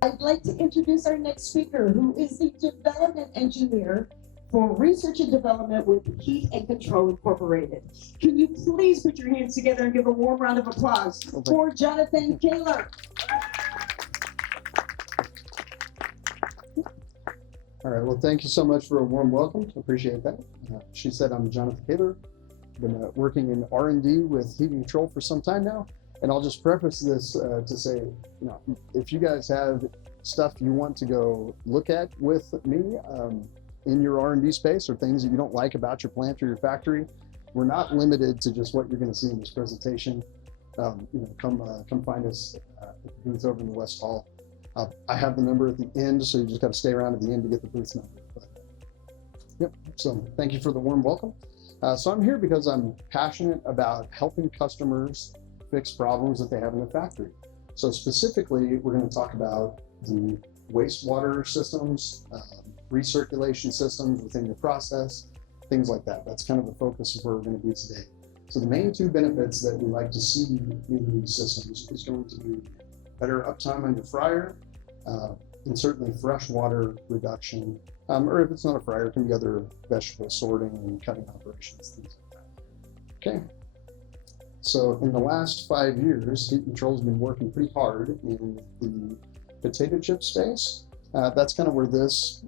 I'd like to introduce our next speaker, who is the development engineer for research and development with Heat and Control Incorporated. Can you please put your hands together and give a warm round of applause for Jonathan Kaler? All right, well, thank you so much for a warm welcome. Appreciate that. She said I'm Jonathan Kaler. Been working in R&D with Heat and Control for some time now. And I'll just preface this to say, if you guys have stuff you want to go look at with me in your R&D space, or things that you don't like about your plant or your factory, we're not limited to just what you're going to see in this presentation. Come find us at the booth over in the West Hall. I have the number at the end, so you just got to stay around at the end to get the booth number. Yep. So thank you for the warm welcome. So I'm here because I'm passionate about helping customers fix problems that they have in their factory. So specifically, we're going to talk about the wastewater systems, recirculation systems within your process, things like that. That's kind of the focus of where we're going to be today. So the main two benefits that we like to see in these systems is going to be better uptime on your fryer, and certainly fresh water reduction, or if it's not a fryer, it can be other vegetable sorting and cutting operations, things like that. Okay. So in the last 5 years, Heat Control has been working pretty hard in the potato chip space. That's kind of where this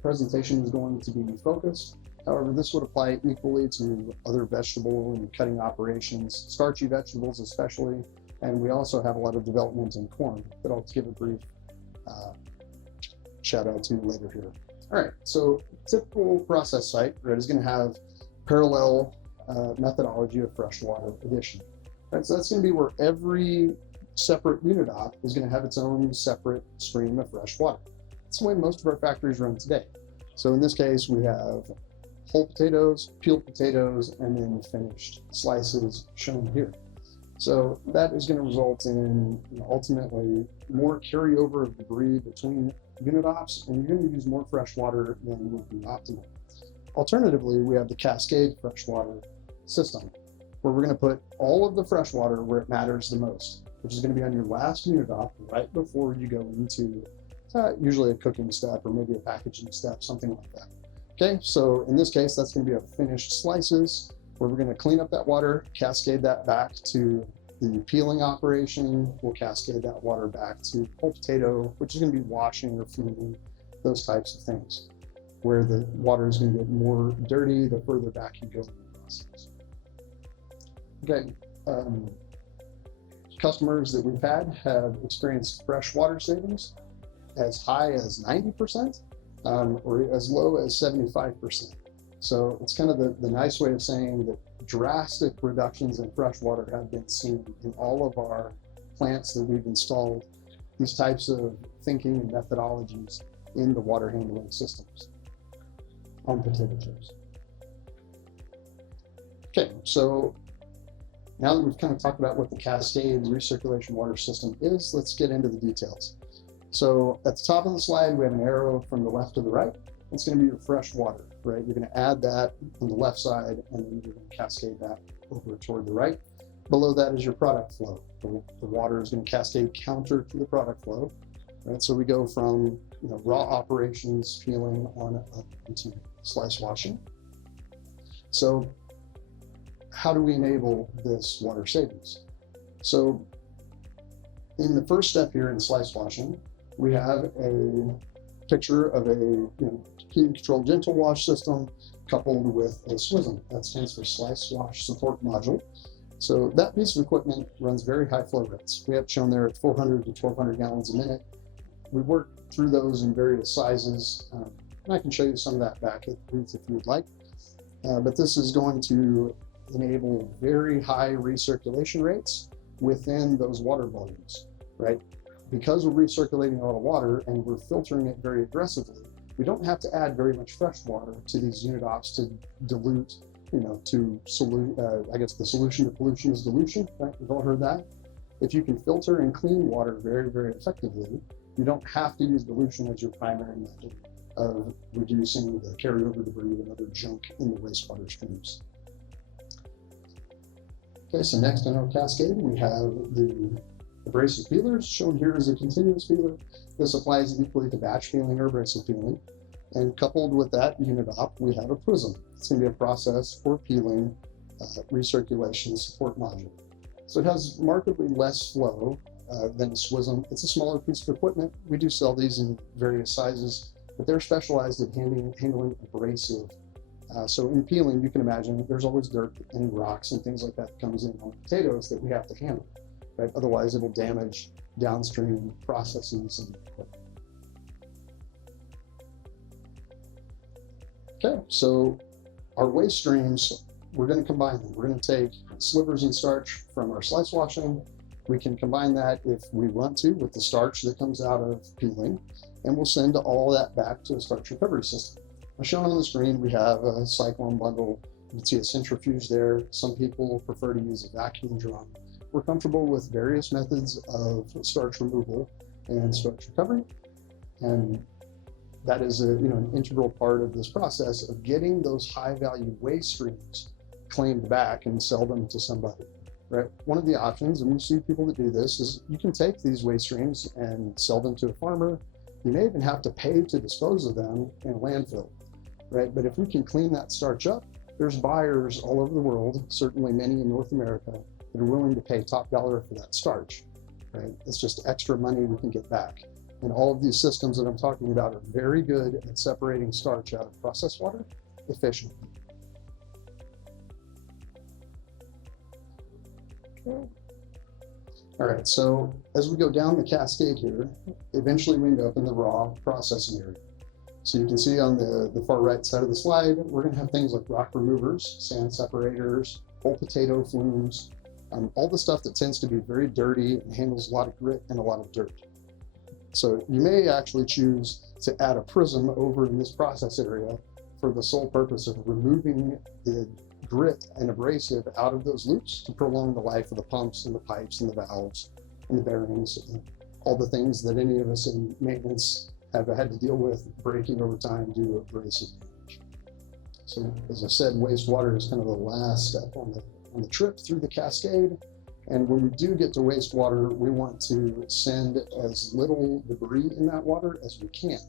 presentation is going to be focused. However, this would apply equally to other vegetable and cutting operations, starchy vegetables especially, and we also have a lot of development in corn that I'll give a brief shout out to later here. All right, so typical process site, right, is going to have parallel methodology of freshwater addition. Right, so that's going to be where every separate unit op is going to have its own separate stream of fresh water. That's the way most of our factories run today. So in this case, we have whole potatoes, peeled potatoes, and then finished slices shown here. So that is going to result in ultimately more carryover of debris between unit ops, and you're going to use more fresh water than would be optimal. Alternatively, we have the cascade freshwater system, where we're going to put all of the fresh water where it matters the most, which is going to be on your last unit op right before you go into usually a cooking step or maybe a packaging step, something like that. Okay, so in this case, that's going to be a finished slices, where we're going to clean up that water, cascade that back to the peeling operation. We'll cascade that water back to whole potato, which is going to be washing or fuming, those types of things, where the water is going to get more dirty the further back you go in the process. Okay, customers that we've had have experienced fresh water savings as high as 90%, or as low as 75%. So it's kind of the nice way of saying that drastic reductions in fresh water have been seen in all of our plants that we've installed these types of thinking and methodologies in the water handling systems on potato chips. Okay, so now that we've kind of talked about what the cascade recirculation water system is, let's get into the details. So at the top of the slide, we have an arrow from the left to the right. It's going to be your fresh water, right? You're going to add that on the left side, and then you're going to cascade that over toward the right. Below that is your product flow. The water is going to cascade counter to the product flow, right? So we go from raw operations, peeling on up into slice washing. So how do we enable this water savings? So in the first step here in slice washing, we have a picture of a Heat and Control gentle wash system coupled with a SWISM. That stands for Slice Wash Support Module. So that piece of equipment runs very high flow rates. We have shown there at 400 to 1200 gallons a minute. We work through those in various sizes, and I can show you some of that back at the booth if you would like. But this is going to enable very high recirculation rates within those water volumes, right? Because we're recirculating a lot of water and we're filtering it very aggressively, we don't have to add very much fresh water to these unit ops to dilute, I guess the solution to pollution is dilution, right? We've all heard that. If you can filter and clean water very, very effectively, you don't have to use dilution as your primary method of reducing the carryover debris and other junk in the wastewater streams. Okay, so next in our cascade, we have the abrasive peelers, shown here as a continuous peeler. This applies equally to batch peeling or abrasive peeling. And coupled with that unit op, we have a prism. It's going to be a process for peeling recirculation support module. So it has markedly less flow than a SWISM. It's a smaller piece of equipment. We do sell these in various sizes, but they're specialized at handling abrasive. So in peeling, you can imagine there's always dirt and rocks and things like that comes in on potatoes that we have to handle, right? Otherwise, it'll damage downstream processes and equipment. Okay, so our waste streams, we're going to combine them. We're going to take slivers and starch from our slice washing. We can combine that if we want to with the starch that comes out of peeling, and we'll send all that back to a starch recovery system. As shown on the screen, we have a cyclone bundle. You can see a centrifuge there. Some people prefer to use a vacuum drum. We're comfortable with various methods of starch removal and starch recovery, and that is an integral part of this process of getting those high-value waste streams claimed back and sell them to somebody. Right? One of the options, and we see people that do this, is you can take these waste streams and sell them to a farmer. You may even have to pay to dispose of them in a landfill, right? But if we can clean that starch up, there's buyers all over the world, certainly many in North America, that are willing to pay top dollar for that starch, right? It's just extra money we can get back. And all of these systems that I'm talking about are very good at separating starch out of processed water efficiently. Okay. All right, so as we go down the cascade here, eventually we end up in the raw processing area. So you can see on the far right side of the slide, we're going to have things like rock removers, sand separators, whole potato flumes, all the stuff that tends to be very dirty and handles a lot of grit and a lot of dirt. So you may actually choose to add a prism over in this process area for the sole purpose of removing the grit and abrasive out of those loops to prolong the life of the pumps and the pipes and the valves and the bearings and all the things that any of us in maintenance have had to deal with breaking over time due to abrasive damage. So as I said, wastewater is kind of the last step on the trip through the cascade. And when we do get to wastewater, we want to send as little debris in that water as we can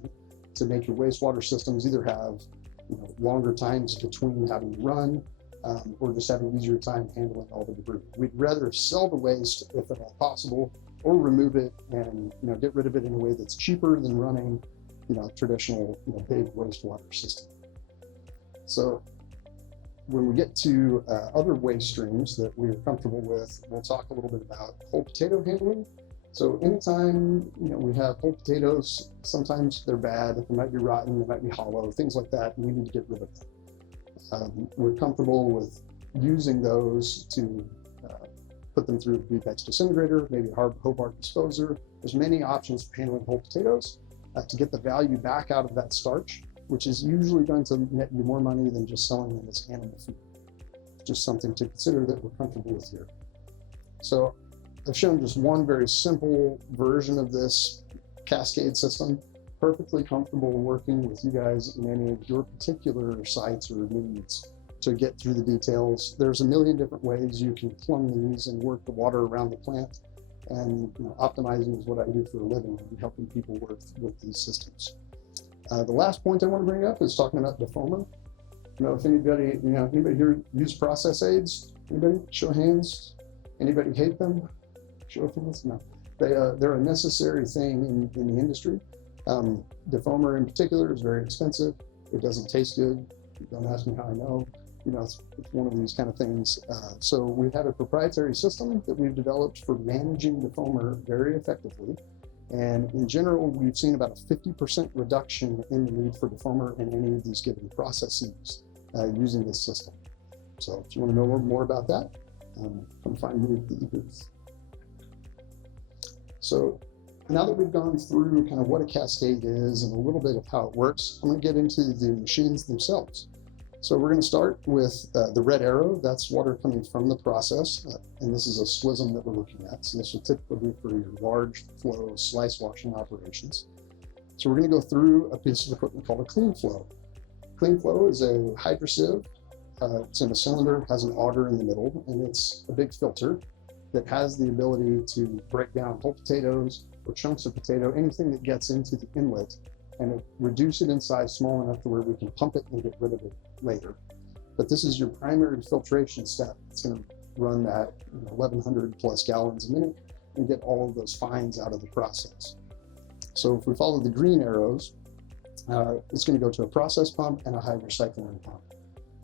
to make your wastewater systems either have longer times between having to run or just have an easier time handling all the debris. We'd rather sell the waste if at all possible, or remove it and get rid of it in a way that's cheaper than running a traditional big wastewater system. So when we get to other waste streams that we're comfortable with, we'll talk a little bit about whole potato handling. So anytime we have whole potatoes, sometimes they're bad, they might be rotten, they might be hollow, things like that, and we need to get rid of them. We're comfortable with using those to put them through a BPEX disintegrator, maybe a Hobart disposer. There's many options for handling whole potatoes to get the value back out of that starch, which is usually going to net you more money than just selling them as animal food. Just something to consider that we're comfortable with here. So I've shown just one very simple version of this cascade system, perfectly comfortable working with you guys in any of your particular sites or needs to get through the details. There's a million different ways you can plumb these and work the water around the plant. And optimizing is what I do for a living, and helping people work with these systems. The last point I want to bring up is talking about defoamer. If anybody, anybody here use process aids? Anybody? Show of hands. Anybody hate them? Show of hands. No. They're a necessary thing in the industry. Defoamer in particular is very expensive. It doesn't taste good. Don't ask me how I know. It's one of these kind of things. So we have a proprietary system that we've developed for managing defoamer very effectively. And in general, we've seen about a 50% reduction in the need for defoamer in any of these given processes using this system. So if you want to know more about that, come find me at the e-booth. So now that we've gone through kind of what a cascade is and a little bit of how it works, I'm going to get into the machines themselves. So we're going to start with the red arrow. That's water coming from the process, and this is a SWISM that we're looking at. So this will typically be for your large flow slice washing operations. So we're going to go through a piece of equipment called a clean flow. Clean flow is a hydrosieve. It's in a cylinder, has an auger in the middle, and it's a big filter. that has the ability to break down whole potatoes or chunks of potato, anything that gets into the inlet, and reduce it in size small enough to where we can pump it and get rid of it later. But this is your primary filtration step. It's going to run that 1,100 plus gallons a minute and get all of those fines out of the process. So if we follow the green arrows, it's going to go to a process pump and a hydrocyclone pump.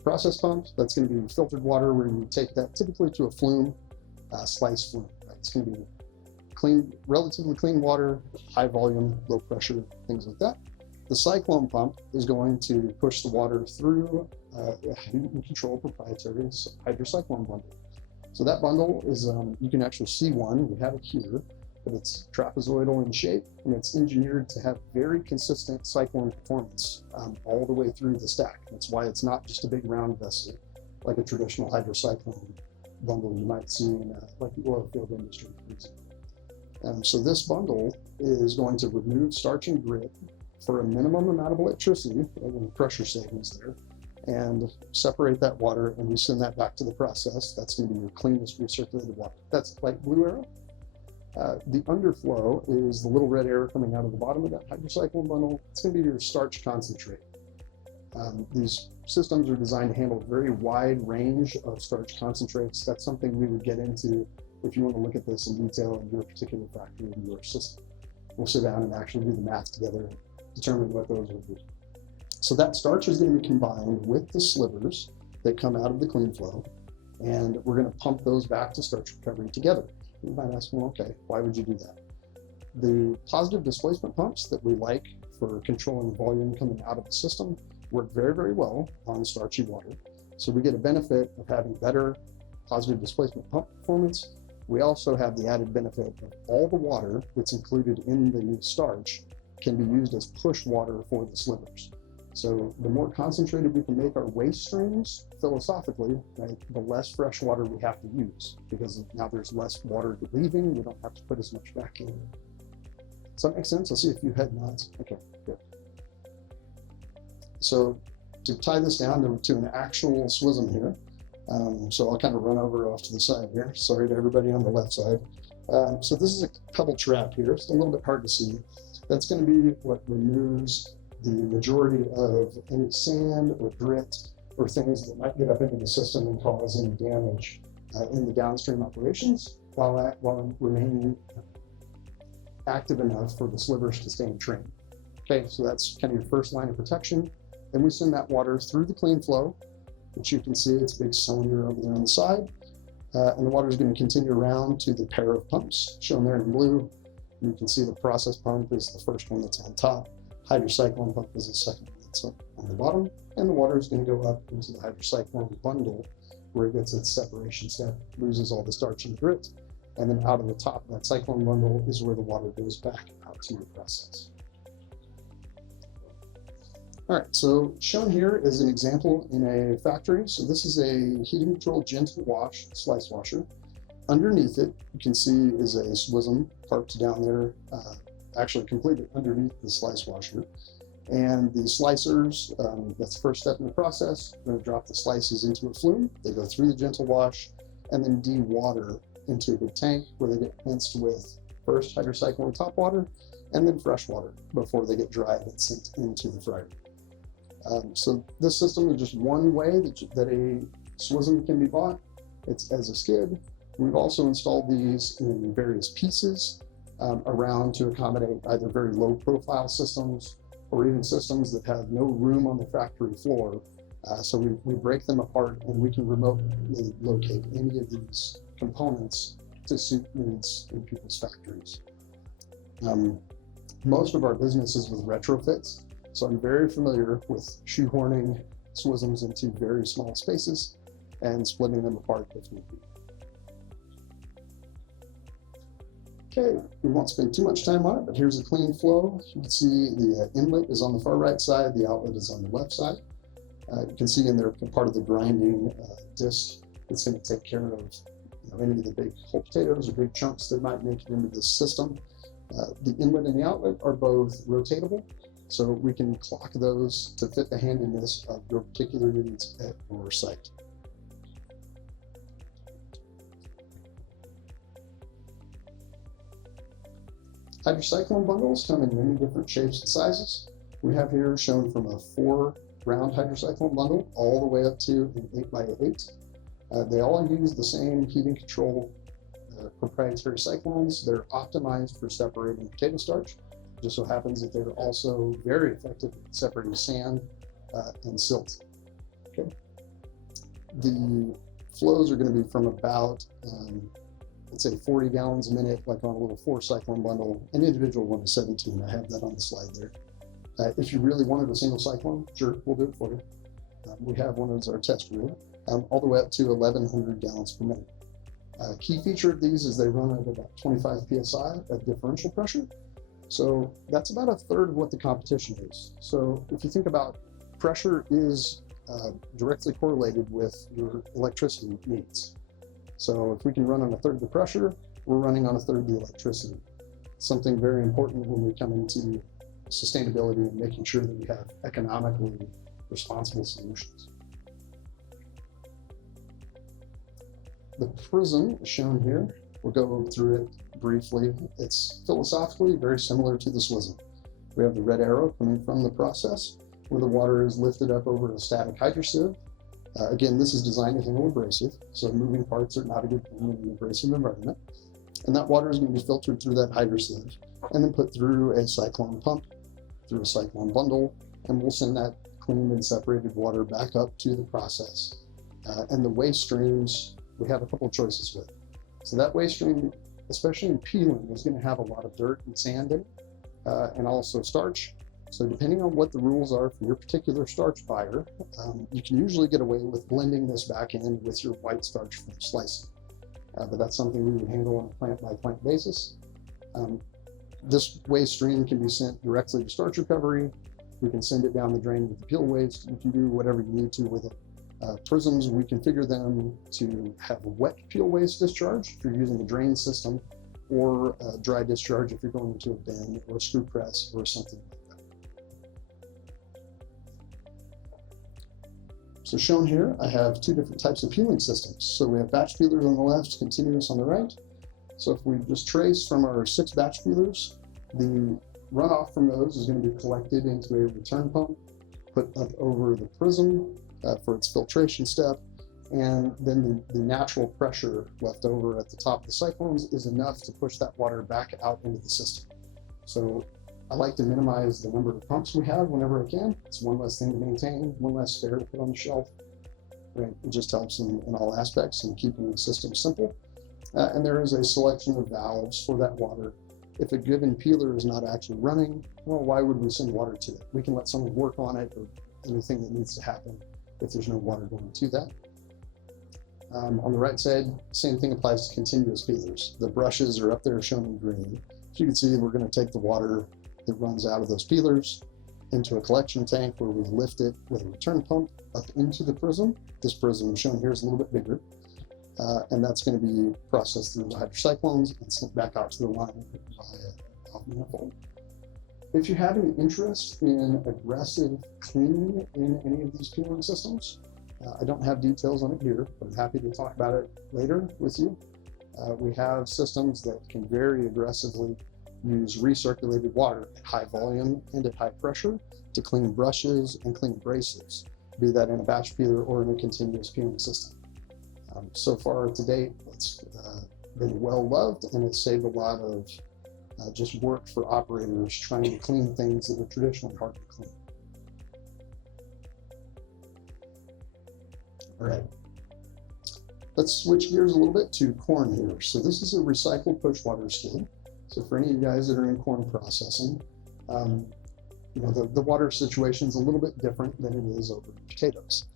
Process pump, that's going to be filtered water where you take that typically to a flume, slice flume. Right? It's going to be clean, relatively clean water, high volume, low pressure, things like that. The cyclone pump is going to push the water through a heat and control proprietary hydrocyclone bundle. So that bundle is, you can actually see one, we have it here, but it's trapezoidal in shape, and it's engineered to have very consistent cyclone performance all the way through the stack. That's why it's not just a big round vessel like a traditional hydrocyclone bundle you might see in like the oil field industry, for example. So this bundle is going to remove starch and grit for a minimum amount of electricity, and pressure savings there, and separate that water, and we send that back to the process. That's going to be your cleanest recirculated water. That's light blue arrow. The underflow is the little red arrow coming out of the bottom of that hydrocyclone bundle. It's going to be your starch concentrate. These systems are designed to handle a very wide range of starch concentrates. That's something we would get into if you want to look at this in detail in your particular factory or your system. We'll sit down and actually do the math together and determine what those would be. So that starch is going to be combined with the slivers that come out of the clean flow, and we're going to pump those back to starch recovery together. You might ask, well, okay, why would you do that? The positive displacement pumps that we like for controlling volume coming out of the system work very, very well on starchy water. So we get a benefit of having better positive displacement pump performance. We also have the added benefit of all the water that's included in the starch can be used as push water for the slivers. So the more concentrated we can make our waste streams, philosophically, right, the less fresh water we have to use, because now there's less water leaving, we don't have to put as much back in. Does that make sense? I see a few head nods. Okay, good. So to tie this down to an actual SWISM here, so I'll kind of run over off to the side here. Sorry to everybody on the left side. So this is a pebble trap here. It's a little bit hard to see. That's going to be what removes the majority of any sand or grit or things that might get up into the system and cause any damage in the downstream operations while remaining active enough for the slivers to stay in train. Okay, so that's kind of your first line of protection. Then we send that water through the clean flow, which you can see it's a big cylinder over there on the side. And the water is going to continue around to the pair of pumps shown there in blue. You can see the process pump is the first one that's on top. Hydrocyclone pump is the second one that's up on the bottom. And the water is going to go up into the hydrocyclone bundle where it gets its separation step, loses all the starch and grit. And then out of the top of that cyclone bundle is where the water goes back out to your process. All right, so shown here is an example in a factory. So this is a heating controlled gentle wash slice washer. Underneath it, you can see is a SWISM parked down there, actually completely underneath the slice washer. And the slicers, that's the first step in the process. We're going to drop the slices into a flume. They go through the gentle wash and then de-water into a big tank where they get rinsed with first hydrocyclone top water and then fresh water before they get dried and sent into the fryer. So this system is just one way that a SWISM can be bought. It's as a skid. We've also installed these in various pieces around to accommodate either very low profile systems or even systems that have no room on the factory floor. So we break them apart and we can remotely locate any of these components to suit needs in people's factories. Most of our business is with retrofits. So I'm very familiar with shoehorning SWISMs into very small spaces and splitting them apart if need be. Okay, we won't spend too much time on it, but here's a clean flow. You can see the inlet is on the far right side, the outlet is on the left side. You can see in there part of the grinding disc that's going to take care of any of the big whole potatoes or big chunks that might make it into this system. The inlet and the outlet are both rotatable, so we can clock those to fit the handiness of your particular needs at your site. Hydrocyclone bundles come in many different shapes and sizes. We have here shown from a 4 round hydrocyclone bundle all the way up to an 8x8. They all use the same heating control proprietary cyclones. They're optimized for separating potato starch. It just so happens that they're also very effective at separating sand and silt. Okay. The flows are going to be from about, let's say 40 gallons a minute, like on a little 4 cyclone bundle. An individual one is 17. I have that on the slide there. If you really wanted a single cyclone, sure, we'll do it for you. We have one as our test rig, all the way up to 1,100 gallons per minute. Key feature of these is they run at about 25 psi at differential pressure. So that's about a third of what the competition is. So if you think about pressure is directly correlated with your electricity needs. So if we can run on a third of the pressure, we're running on a third of the electricity. Something very important when we come into sustainability and making sure that we have economically responsible solutions. The prism is shown here. We'll go through it briefly. It's philosophically very similar to the SWISM. We have the red arrow coming from the process where the water is lifted up over a static hydrosieve. Again, this is designed to handle abrasive, so moving parts are not a good thing in an abrasive environment. And that water is going to be filtered through that hydrosieve and then put through a cyclone pump, through a cyclone bundle, and we'll send that clean and separated water back up to the process. And the waste streams, we have a couple of choices with. So that waste stream, especially in peeling, is going to have a lot of dirt and sand in it, and also starch. So depending on what the rules are for your particular starch buyer, you can usually get away with blending this back in with your white starch from slicing. But that's something we would handle on a plant-by-plant basis. This waste stream can be sent directly to starch recovery. We can send it down the drain with the peel waste. You can do whatever you need to with it. Prisms, we configure them to have wet peel waste discharge if you're using the drain system, or dry discharge if you're going into a bin or a screw press or something like that. So shown here, I have 2 different types of peeling systems. So we have batch peelers on the left, continuous on the right. So if we just trace from our 6 batch peelers, the runoff from those is going to be collected into a return pump, put up over the prism for its filtration step, and then the natural pressure left over at the top of the cyclones is enough to push that water back out into the system. So I like to minimize the number of pumps we have whenever I can. It's one less thing to maintain, one less spare to put on the shelf. Right? It just helps in all aspects and keeping the system simple. And there is a selection of valves for that water. If a given peeler is not actually running, well, why would we send water to it? We can let someone work on it or anything that needs to happen if there's no water going to that. On the right side, same thing applies to continuous peelers. The brushes are up there shown in green. As you can see, we're going to take the water that runs out of those peelers into a collection tank where we lift it with a return pump up into the prism. This prism shown here is a little bit bigger, and that's going to be processed through the hydrocyclones and sent back out to the line via manifold. If you have any interest in aggressive cleaning in any of these peeling systems, I don't have details on it here, but I'm happy to talk about it later with you. We have systems that can very aggressively use recirculated water at high volume and at high pressure to clean brushes and clean abrasives, be that in a batch peeler or in a continuous peeling system. So far to date, it's been well loved, and it's saved a lot of just work for operators trying to clean things that are traditionally hard to clean. All right, let's switch gears a little bit to corn here. So this is a recycled push water skid. So for any of you guys that are in corn processing, you know, the water situation is a little bit different than it is over potatoes,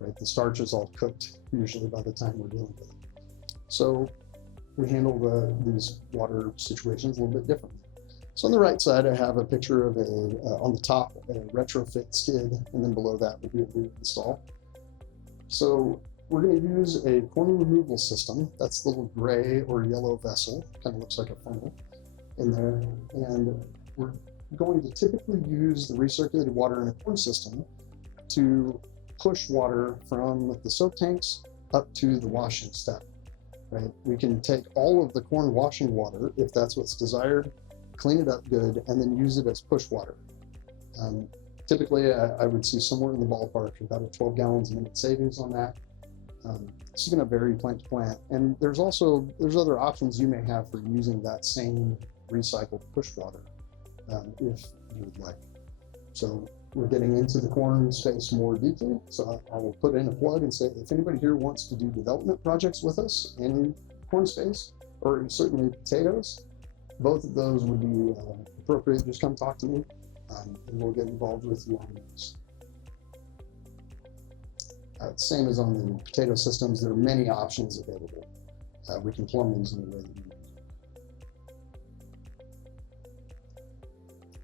right? The starch is all cooked usually by the time we're dealing with it. So we handle these water situations a little bit differently. So on the right side, I have a picture of on the top, a retrofit skid, and then below that would be a new install. So we're going to use a corn removal system. That's the little gray or yellow vessel, kind of looks like a funnel in there. And we're going to typically use the recirculated water in a corn system to push water from the soak tanks up to the washing step. Right? We can take all of the corn washing water if that's what's desired, clean it up good, and then use it as push water. Typically, I would see somewhere in the ballpark about a 12 gallons a minute savings on that. This is going to vary plant to plant, and there's other options you may have for using that same recycled push water if you would like. So we're getting into the corn space more deeply, so I will put in a plug and say if anybody here wants to do development projects with us in corn space, or certainly potatoes, both of those would be appropriate. Just come talk to me, and we'll get involved with you on those. Same as on the potato systems, there are many options available. We can plumb these in the way that you need.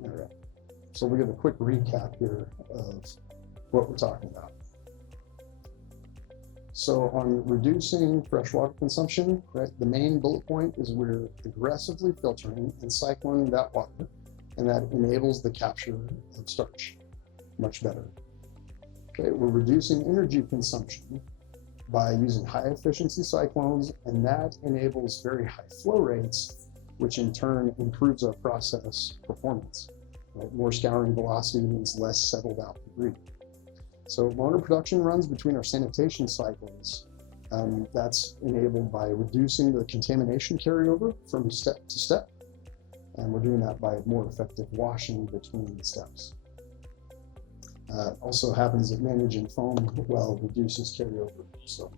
All right. So we'll give a quick recap here of what we're talking about. So on reducing freshwater consumption, right, the main bullet point is we're aggressively filtering and cycling that water, and that enables the capture of starch much better. Okay, we're reducing energy consumption by using high efficiency cyclones, and that enables very high flow rates, which in turn improves our process performance. Right? More scouring velocity means less settled out debris. So longer production runs between our sanitation cycles, that's enabled by reducing the contamination carryover from step to step, and we're doing that by more effective washing between the steps. Also happens that managing foam well reduces carryover. So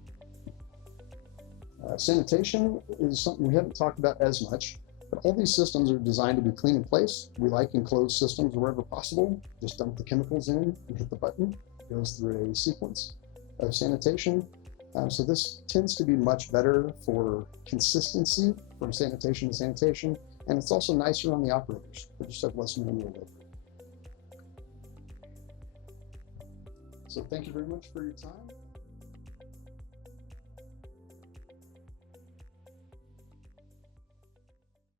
sanitation is something we haven't talked about as much, but all these systems are designed to be clean in place. We like enclosed systems wherever possible. Just dump the chemicals in and hit the button. It goes through a sequence of sanitation. So this tends to be much better for consistency from sanitation to sanitation, and it's also nicer on the operators. They just have less manual labor. So thank you very much for your time.